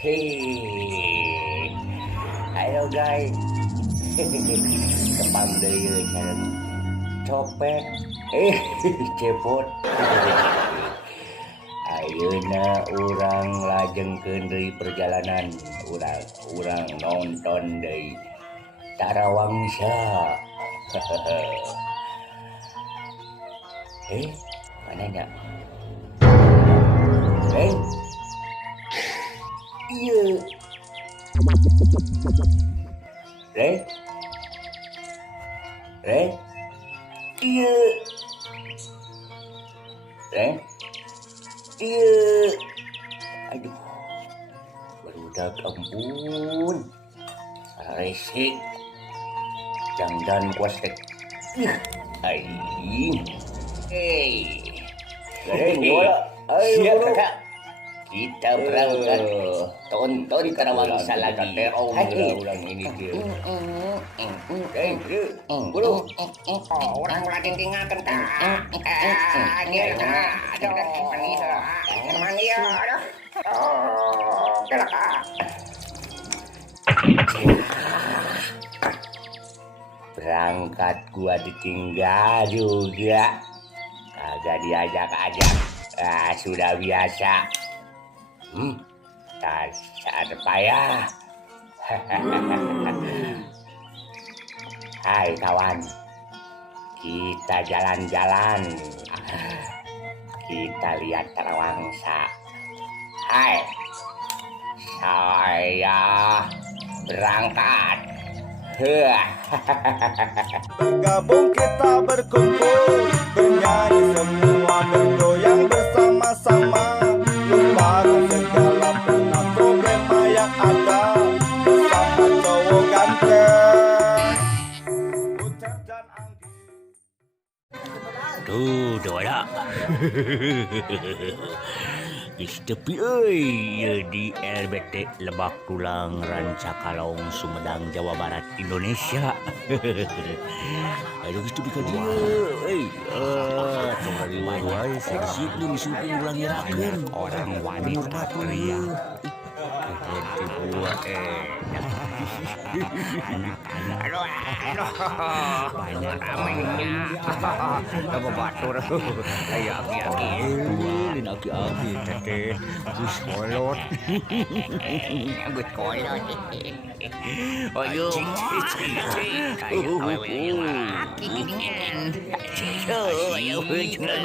Hei, ayo guys, tepang deui sareng copet, cepot. Ayeuna urang lajengkeun deui perjalanan, urang nonton deui Tarawangsa. Mananya? Iya. Iya. Iya. Aduh. Barudak ampun. Resik. Jangan kuas tek. Aing. Siap kakak. Kita berangkat tonton Tarawangsa lagi. Ulang ini dia. Bulu. Orang ulah tinggalkan tak. Berangkat gua ditinggal juga. Kagak diajak-ajak. Sudah biasa. Tak payah. Hai kawan, kita jalan-jalan. Kita lihat Tarawangsa. Hai, saya berangkat. Bergabung kita berkumpul, bernyanyi semua, bergoyang bersama-sama, lupakan segala pernah problema yang ada, bersama cowok ganteng Ucap dan Anggi. Tuh, doa. Istepi euy di LBT Lebak Tulang Rancakalong Sumedang Jawa Barat Indonesia. Aduh itu bika dia euy. Tunggali wae seksi lu misukin ulang irakeun orang wanita pria. Kehe buah anak-anak banyak ramainya. Apa batur aya aki-aki aki-aki teh geus kolot. Geus kolot. Ayo ayo aki gidingan. Ayo cenah.